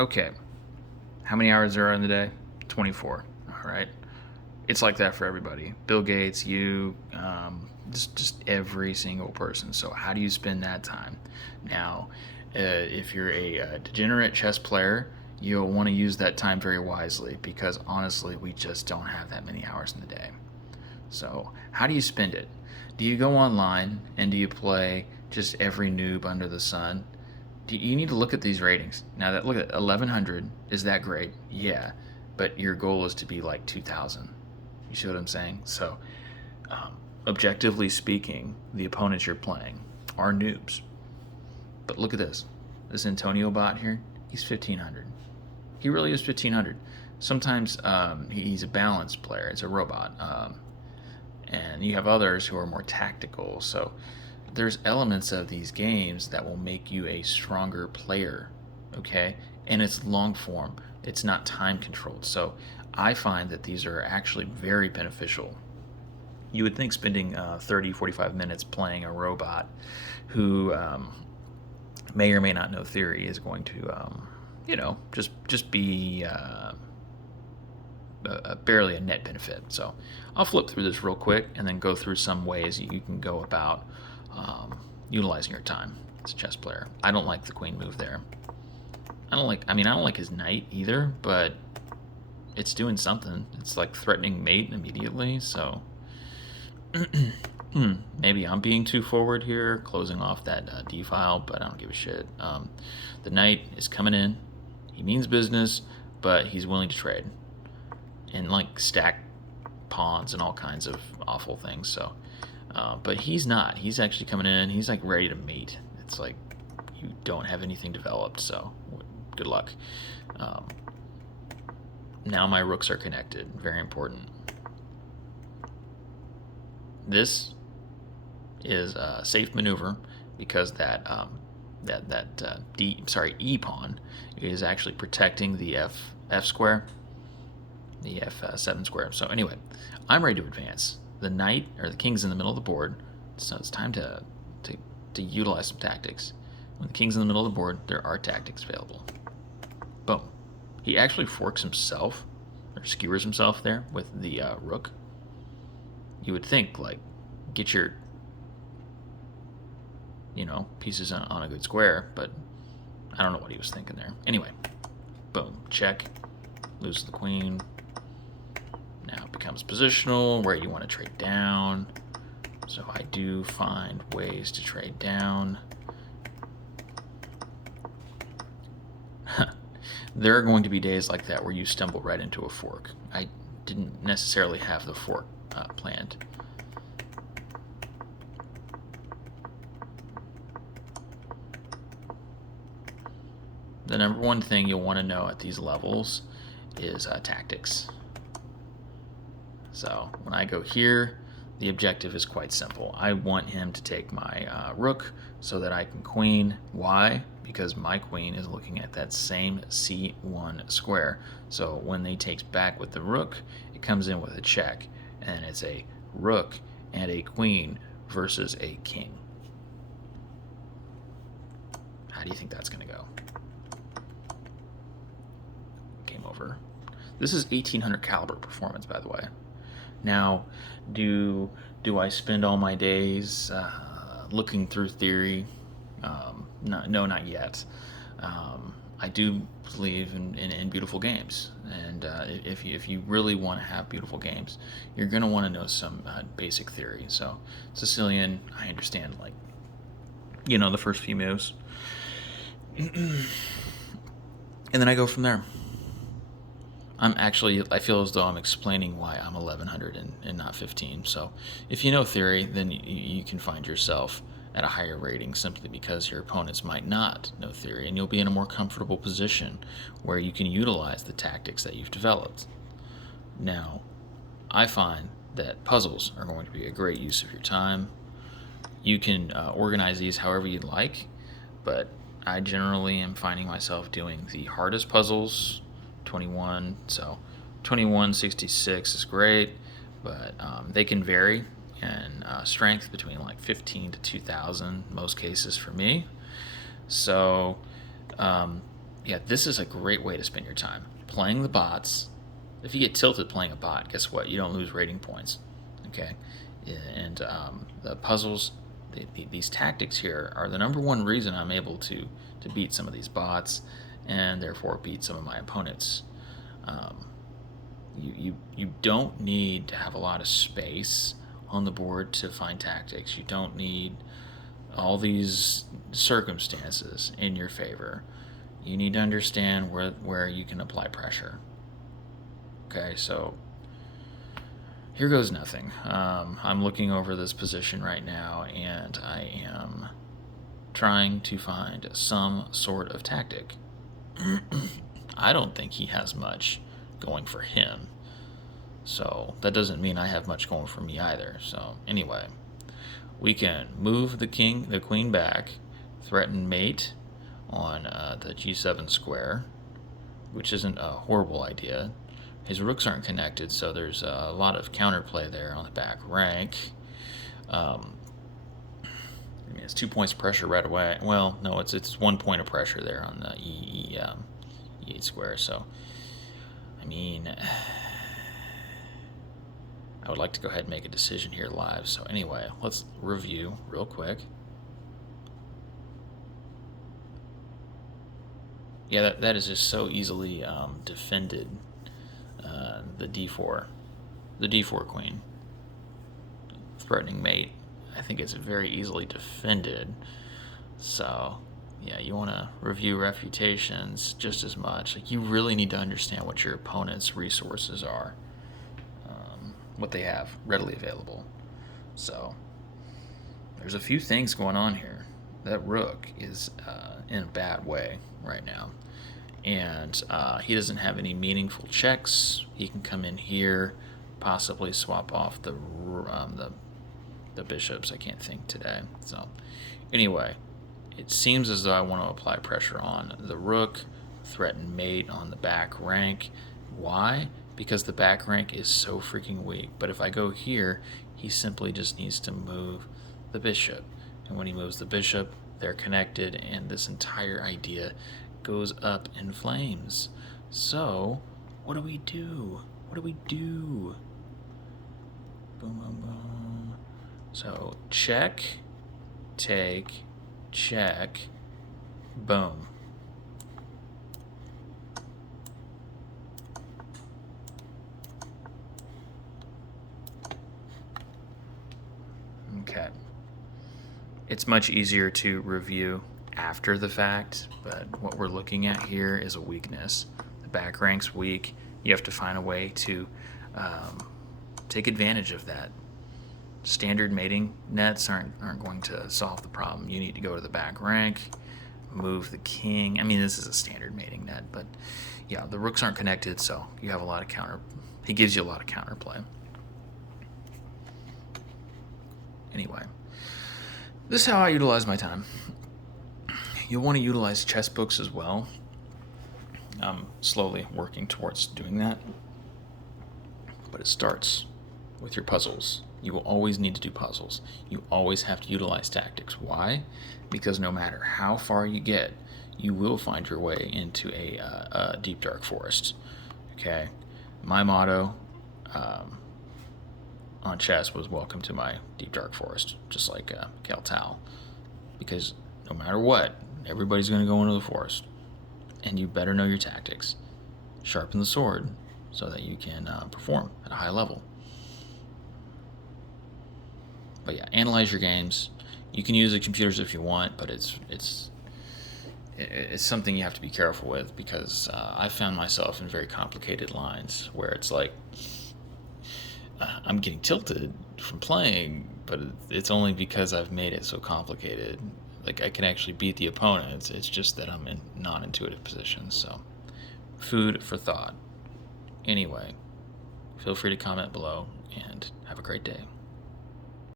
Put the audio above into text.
Okay, how many hours are in the day? 24. All right. It's like that for everybody. Bill Gates, you, just every single person. So how do you spend that time? Now, if you're a degenerate chess player, you'll want to use that time very wisely because honestly, we just don't have that many hours in the day. So how do you spend it? Do you go online and do you play just every noob under the sun? You need to look at these ratings. Now that look at 1100, is that great? Yeah, but your goal is to be like 2000. You see what I'm saying? So, objectively speaking, the opponents you're playing are noobs. But look at this. This Antonio bot here, he's 1500. He really is 1500. Sometimes he's a balanced player. It's a robot. And you have others who are more tactical. So there's elements of these games that will make you a stronger player, okay? And it's long form. It's not time controlled. So I find that these are actually very beneficial. You would think spending 30, 45 minutes playing a robot who may or may not know theory is going to, just be barely a net benefit. So I'll flip through this real quick and then go through some ways you can go about utilizing your time as a chess player. I don't like the queen move there. I don't like his knight either, but it's doing something. It's like threatening mate immediately, so maybe I'm being too forward here, closing off that D file, but I don't give a shit. The knight is coming in. He means business, but he's willing to trade and like stack pawns and all kinds of awful things. So, but he's not. He's actually coming in. He's like ready to mate. It's like you don't have anything developed, so good luck. Now my rooks are connected. Very important. This is a safe maneuver because that E pawn is actually protecting the F square, the F7 square. So anyway, I'm ready to advance. The knight or the king's in the middle of the board, so it's time to utilize some tactics. When the king's in the middle of the board, there are tactics available. Boom. He actually forks himself or skewers himself there with the rook. You would think like get your pieces on a good square, but I don't know what he was thinking there. Anyway, boom, check, lose the queen. Now it becomes positional where you want to trade down. So I do find ways to trade down. There are going to be days like that where you stumble right into a fork. I didn't necessarily have the fork planned. The number one thing you'll want to know at these levels is tactics. So when I go here, the objective is quite simple. I want him to take my rook so that I can queen. Why? Because my queen is looking at that same C1 square. So when he takes back with the rook, it comes in with a check, and it's a rook and a queen versus a king. How do you think that's going to go? Game over. This is 1800 caliber performance, by the way. Now, do I spend all my days looking through theory? No, not yet. I do believe in beautiful games, and if you really want to have beautiful games, you're going to want to know some basic theory. So Sicilian, I understand, like, the first few moves, and then I go from there. I feel as though I'm explaining why I'm 1100 and not 15. So if you know theory, then you can find yourself at a higher rating simply because your opponents might not know theory, and you'll be in a more comfortable position where you can utilize the tactics that you've developed. Now, I find that puzzles are going to be a great use of your time. You can organize these however you'd like, but I generally am finding myself doing the hardest puzzles, 21, so 2166 is great, but they can vary in strength between like 15 to 2000 most cases for me. So Yeah, this is a great way to spend your time. Playing the bots. If you get tilted playing a bot, guess what? You don't lose rating points. Okay? And the puzzles, these tactics here are the number one reason I'm able to beat some of these bots and therefore beat some of my opponents. You don't need to have a lot of space on the board to find tactics. You don't need all these circumstances in your favor. You need to understand where you can apply pressure. Okay, so here goes nothing. I'm looking over this position right now, and I am trying to find some sort of tactic. I don't think he has much going for him. So that doesn't mean I have much going for me either. So anyway, we can move the queen back, threaten mate on the g7 square, which isn't a horrible idea. His rooks aren't connected, so there's a lot of counterplay there on the back rank. I mean, it's 2 points of pressure right away. Well, no, it's 1 point of pressure there on the e8 square. So, I mean, I would like to go ahead and make a decision here live. So anyway, let's review real quick. Yeah, that is just so easily defended. The d4 queen, threatening mate. I think it's very easily defended. So, yeah, you want to review refutations just as much. Like, you really need to understand what your opponent's resources are, what they have readily available. So, there's a few things going on here. That rook is in a bad way right now. And he doesn't have any meaningful checks. He can come in here, possibly swap off the bishops. I can't think today. So anyway, it seems as though I want to apply pressure on the rook, threaten mate on the back rank. Why? Because the back rank is so freaking weak. But if I go here, he simply just needs to move the bishop. And when he moves the bishop, they're connected, and this entire idea goes up in flames. So, what do we do? What do we do? Boom, boom, boom. So, check, take, check, boom. Okay. It's much easier to review after the fact, but what we're looking at here is a weakness. The back rank's weak. You have to find a way to take advantage of that. Standard mating nets aren't going to solve the problem. You need to go to the back rank, move the king. I mean, this is a standard mating net, but yeah, the rooks aren't connected, so you have a lot of he gives you a lot of counterplay. Anyway, this is how I utilize my time. You'll want to utilize chess books as well. I'm slowly working towards doing that. But it starts with your puzzles. You will always need to do puzzles. You always have to utilize tactics. Why? Because no matter how far you get, you will find your way into a deep dark forest. Okay? My motto on chess was welcome to my deep dark forest, just like Cal Tal. Because no matter what, everybody's going to go into the forest, and you better know your tactics. Sharpen the sword so that you can perform at a high level. But yeah, analyze your games. You can use the computers if you want, but it's something you have to be careful with, because I found myself in very complicated lines where it's like I'm getting tilted from playing, but it's only because I've made it so complicated. Like, I can actually beat the opponent. It's just that I'm in non-intuitive positions. So, food for thought. Anyway, feel free to comment below, and have a great day.